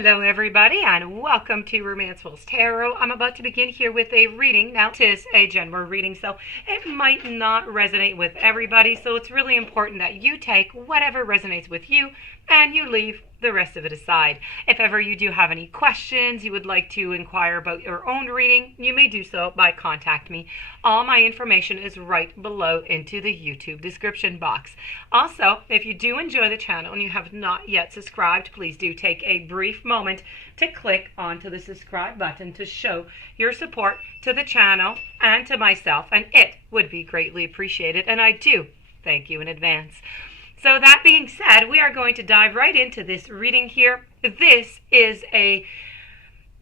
Hello everybody and welcome to Romanceful's Tarot. I'm about to begin here with a reading. Now it is a general reading, so it might not resonate with everybody, so it's really important that you take whatever resonates with you and you leave the rest of it aside. If ever you do have any questions you would like to inquire about your own reading, you may do so by contacting me. All my information is right below into the YouTube description box. Also, if you do enjoy the channel and you have not yet subscribed, please do take a brief moment to click onto the subscribe button to show your support to the channel and to myself, and it would be greatly appreciated, and I do thank you in advance. So that being said, we are going to dive right into this reading here. This is a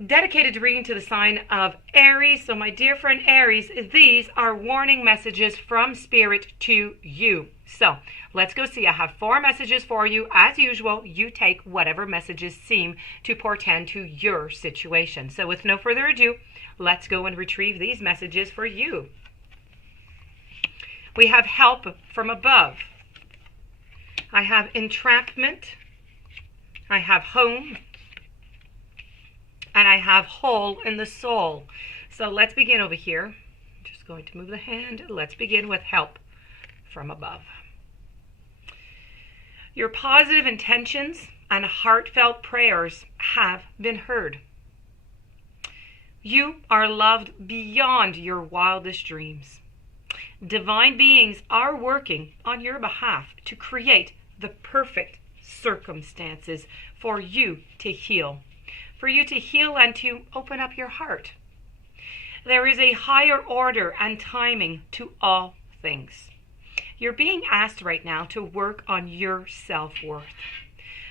dedicated reading to the sign of Aries. So my dear friend Aries, these are warning messages from Spirit to you. So let's go see. I have 4 messages for you. As usual, you take whatever messages seem to portend to your situation. So with no further ado, let's go and retrieve these messages for you. We have help from above. I have entrapment, I have home, and I have hole in the soul. So let's begin over here. I'm just going to move the hand. Let's begin with help from above. Your positive intentions and heartfelt prayers have been heard. You are loved beyond your wildest dreams. Divine beings are working on your behalf to create the perfect circumstances for you to heal. For you to heal and to open up your heart. There is a higher order and timing to all things. You're being asked right now to work on your self-worth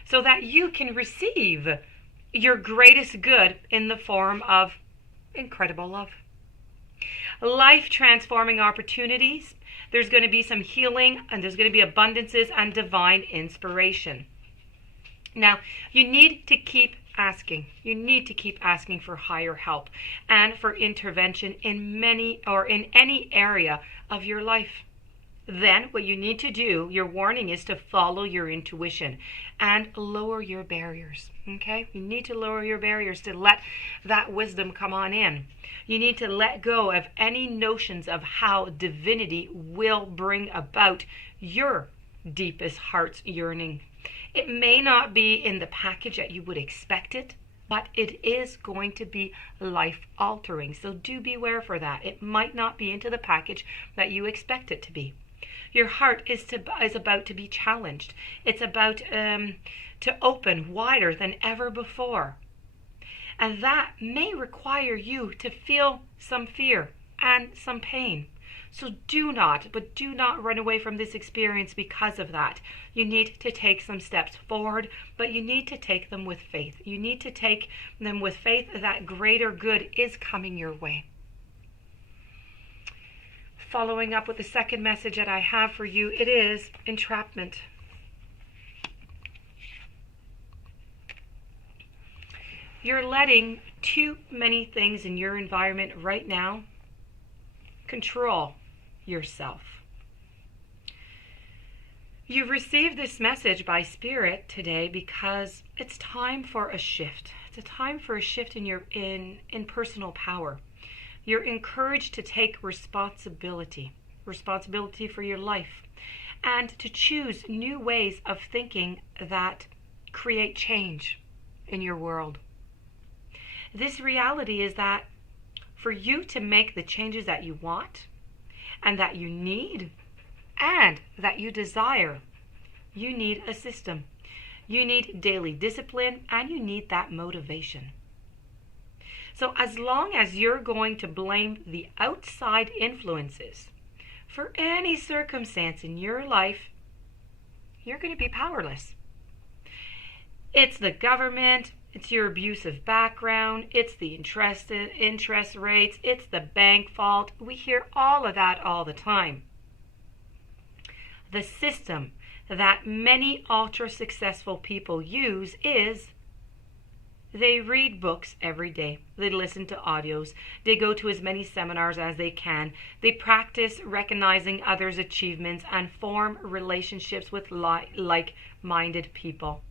so that you can receive your greatest good in the form of incredible love. Life-transforming opportunities. There's going to be some healing, and there's going to be abundances and divine inspiration. Now, you need to keep asking. You need to keep asking for higher help and for intervention in any area of your life. Then what you need to do, your warning is to follow your intuition and lower your barriers. Okay? You need to lower your barriers to let that wisdom come on in. You need to let go of any notions of how divinity will bring about your deepest heart's yearning. It may not be in the package that you would expect it, but it is going to be life-altering. So do beware for that. It might not be into the package that you expect it to be. Your heart is about to be challenged. It's about to open wider than ever before. And that may require you to feel some fear and some pain. So do not run away from this experience because of that. You need to take some steps forward, but you need to take them with faith. You need to take them with faith that greater good is coming your way. Following up with the second message that I have for you, it is entrapment. You're letting too many things in your environment right now control yourself. You've received this message by Spirit today because it's time for a shift. It's a time for a shift in personal power. You're encouraged to take responsibility for your life, and to choose new ways of thinking that create change in your world. This reality is that for you to make the changes that you want and that you need and that you desire, you need a system. You need daily discipline, and you need that motivation. So as long as you're going to blame the outside influences for any circumstance in your life, you're going to be powerless. It's the government, it's your abusive background, it's the interest rates, it's the bank fault. We hear all of that all the time. The system that many ultra-successful people use is they read books every day. They listen to audios. They go to as many seminars as they can. They practice recognizing others' achievements and form relationships with like-minded people.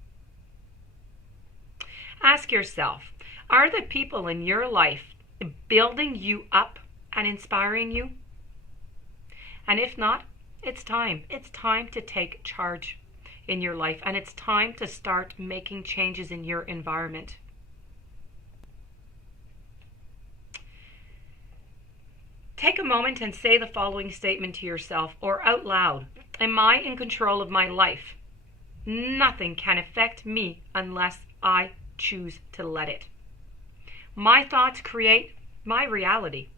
Ask yourself, are the people in your life building you up and inspiring you? And if not, it's time. It's time to take charge in your life, and it's time to start making changes in your environment. Take a moment and say the following statement to yourself or out loud. Am I in control of my life? Nothing can affect me unless I choose to let it. My thoughts create my reality.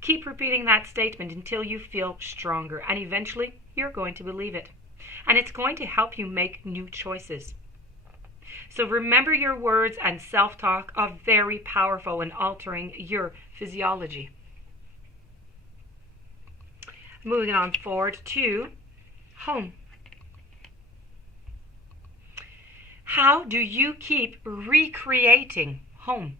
Keep repeating that statement until you feel stronger, and eventually you're going to believe it. And it's going to help you make new choices. So remember, your words and self-talk are very powerful in altering your physiology. Moving on forward to home. How do you keep recreating home?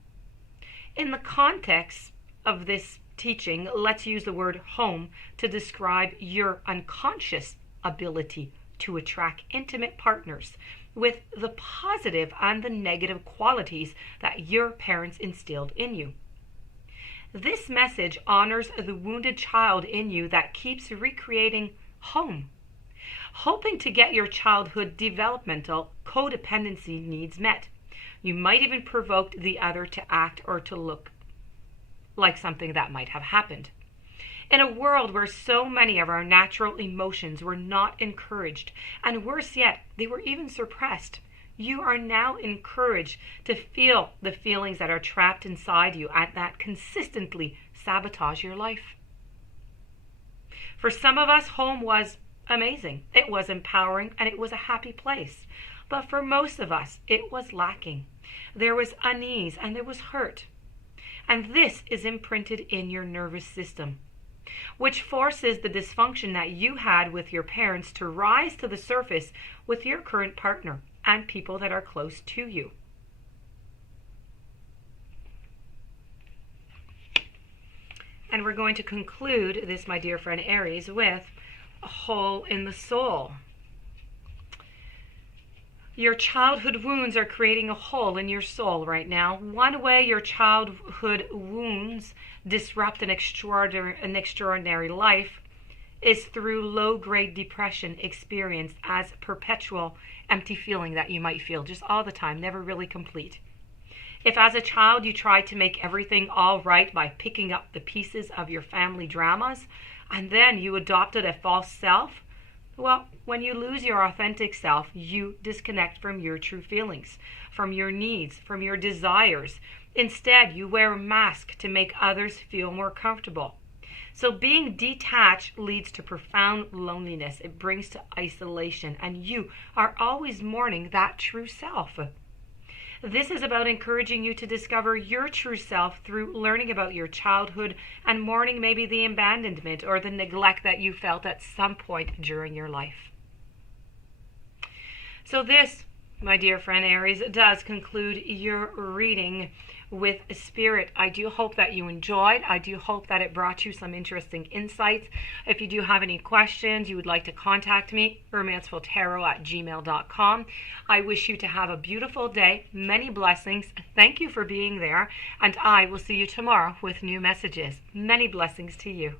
In the context of this teaching, let's use the word home to describe your unconscious ability to attract intimate partners with the positive and the negative qualities that your parents instilled in you. This message honors the wounded child in you that keeps recreating home, hoping to get your childhood developmental codependency needs met. You might even provoke the other to act or to look like something that might have happened. In a world where so many of our natural emotions were not encouraged, and worse yet, they were even suppressed, you are now encouraged to feel the feelings that are trapped inside you and that consistently sabotage your life. For some of us, home was amazing. It was empowering and it was a happy place. But for most of us, it was lacking. There was unease and there was hurt. And this is imprinted in your nervous system, which forces the dysfunction that you had with your parents to rise to the surface with your current partner and people that are close to you. And we're going to conclude this, my dear friend Aries, with a hole in the soul. Your childhood wounds are creating a hole in your soul right now. One way your childhood wounds disrupt an extraordinary life is through low-grade depression experienced as perpetual empty feeling that you might feel just all the time, never really complete. If as a child you tried to make everything all right by picking up the pieces of your family dramas, and then you adopted a false self, well, when you lose your authentic self, you disconnect from your true feelings, from your needs, from your desires. Instead, you wear a mask to make others feel more comfortable. So being detached leads to profound loneliness. It brings to isolation, and you are always mourning that true self. This is about encouraging you to discover your true self through learning about your childhood and mourning maybe the abandonment or the neglect that you felt at some point during your life. So this, my dear friend Aries, does conclude your reading with Spirit. I do hope that you enjoyed. I do hope that it brought you some interesting insights. If you do have any questions, you would like to contact me, romancefulltarot@gmail.com. I wish you to have a beautiful day, many blessings. Thank you for being there, and I will see you tomorrow with new messages. Many blessings to you.